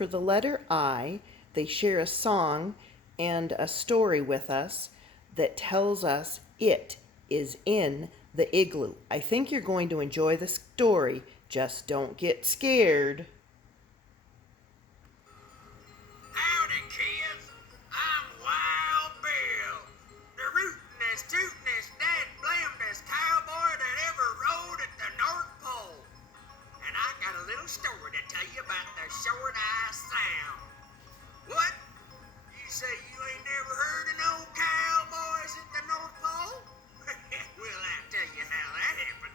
for the letter I, they share a song and a story with us that tells us it is in the igloo. I think you're going to enjoy the story. Just don't get scared. Howdy, kids. I'm Wild Bill, the rootin'est, tootin'est, dad-blamedest cowboy that ever rode at the North Pole. And I got a little story to tell you about the Short Eye Sound. What? You say you ain't never heard of no cowboys at the North Pole? Well, I'll tell you how that happened.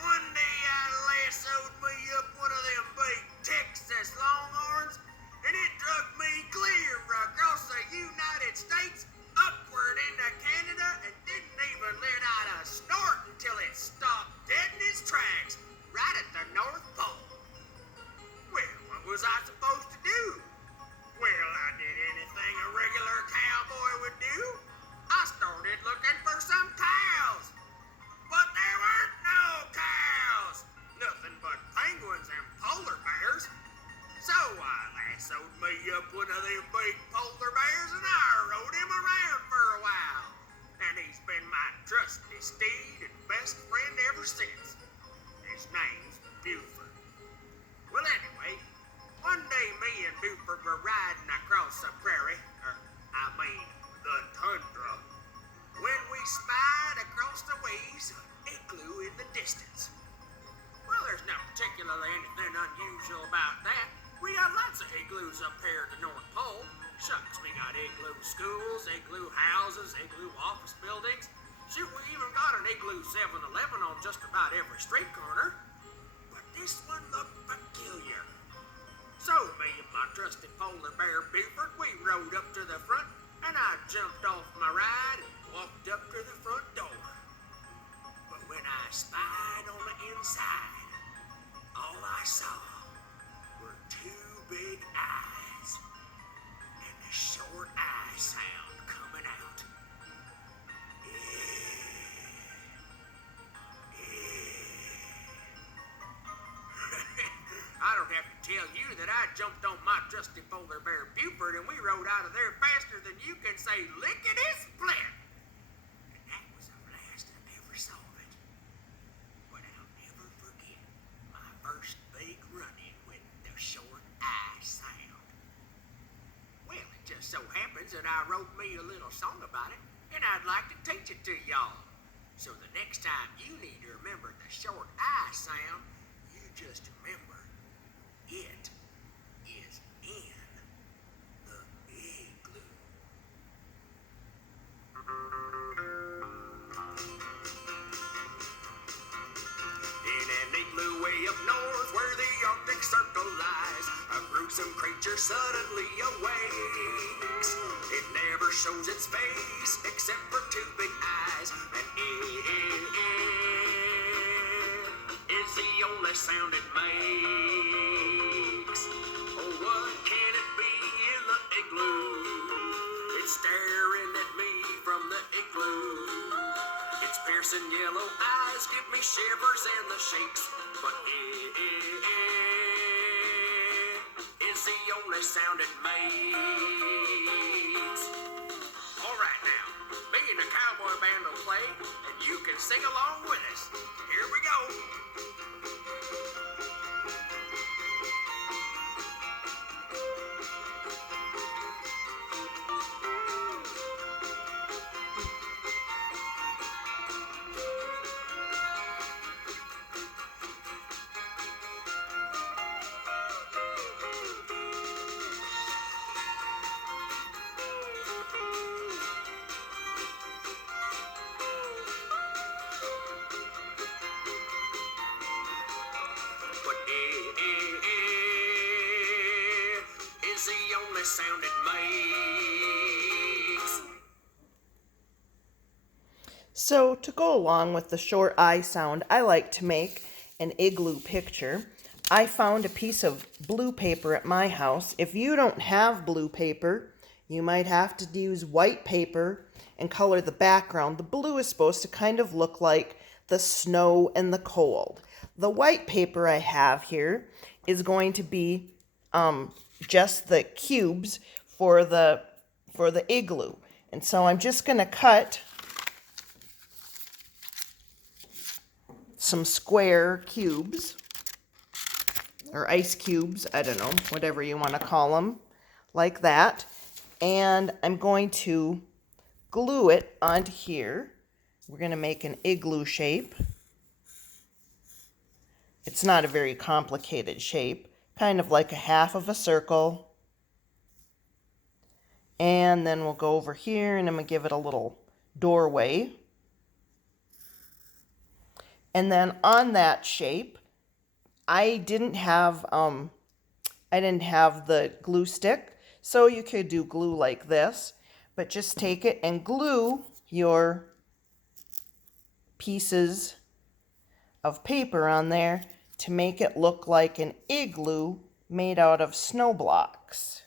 One day I lassoed me up one of them big Texas longhorns, and it drug me clear across the United States, upward into Canada, and didn't even let out a snort until it stopped dead in its tracks, right at the North Pole. Well, what was I supposed to do? Well, I did anything a regular cowboy would do. I started looking for some cows. But there weren't no cows. Nothing but penguins and polar bears. So I lassoed me up one of them big polar bears and I rode him around for a while. And he's been my trusty steed and best friend ever since. His name's Buford. Well, anyway, one day me and Buford were riding across the prairie, the tundra, when we spied across the ways an igloo in the distance. Well, there's not particularly anything unusual about that. We got lots of igloos up here at the North Pole. Shucks, we got igloo schools, igloo houses, igloo office buildings. Shoot, we even got an igloo 7-Eleven on just about every street corner. But this one looked peculiar. So me and my trusty polar bear Buford, we rode up to the front, and I jumped off my ride and walked up to the front door. But when I spied on the inside, all I saw were two big eyes and the short eye sound coming out. I don't have to tell you that I jumped on my trusty polar bear Buford and we rode out of there faster than you can say lickety-split. And that was the last I ever saw of it. But I'll never forget my first big run-in with the short eye sound. Well, it just so happens that I wrote me a little song about it, and I'd like to teach it to y'all. So the next time you need to remember the short eye sound, you just remember it is in the igloo. In an igloo way up north where the Arctic Circle lies, a gruesome creature suddenly awakes. It never shows its face except for two big eyes, and it is the only sound it makes. Oh, what can it be in the igloo? It's staring at me from the igloo. Its piercing yellow eyes give me shivers and the shakes, but it is the only sound it makes. All right now, me and the cowboy band will play, and you can sing along with us. Here we go. But it is the only sound it makes. So, to go along with the short I sound, I like to make an igloo picture. I found a piece of blue paper at my house. If you don't have blue paper, you might have to use white paper and color the background. The blue is supposed to kind of look like the snow and the cold. The white paper I have here is going to be just the cubes for the igloo. And so I'm just going to cut some square cubes, or ice cubes, I don't know, whatever you want to call them, like that. And I'm going to glue it onto here. We're going to make an igloo shape. It's not a very complicated shape, kind of like a half of a circle. And then we'll go over here and I'm going to give it a little doorway. And then on that shape, I didn't have the glue stick, so you could do glue like this, but just take it and glue your pieces of paper on there to make it look like an igloo made out of snow blocks.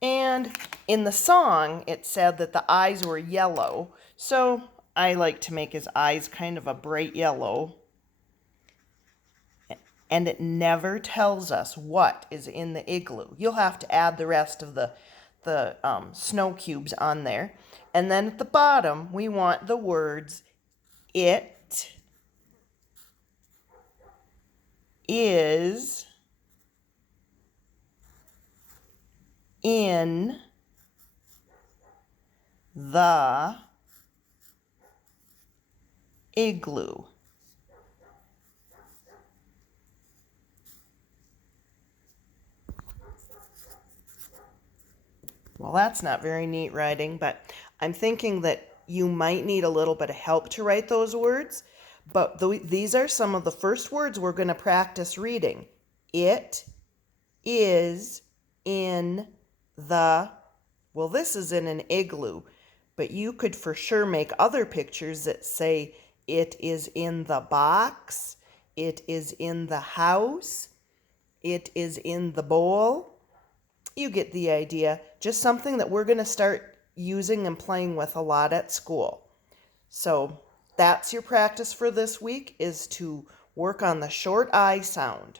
And in the song, it said that the eyes were yellow, so I like to make his eyes kind of a bright yellow. And it never tells us what is in the igloo. You'll have to add the rest of the snow cubes on there. And then at the bottom, we want the words, "It is in the igloo." Well, that's not very neat writing, but I'm thinking that you might need a little bit of help to write those words. But these are some of the first words we're going to practice reading. It is in the, well, this is in an igloo, but you could for sure make other pictures that say it is in the box, it is in the house, it is in the bowl. You get the idea. Just something that we're going to start using and playing with a lot at school. So that's your practice for this week, is to work on the short I sound.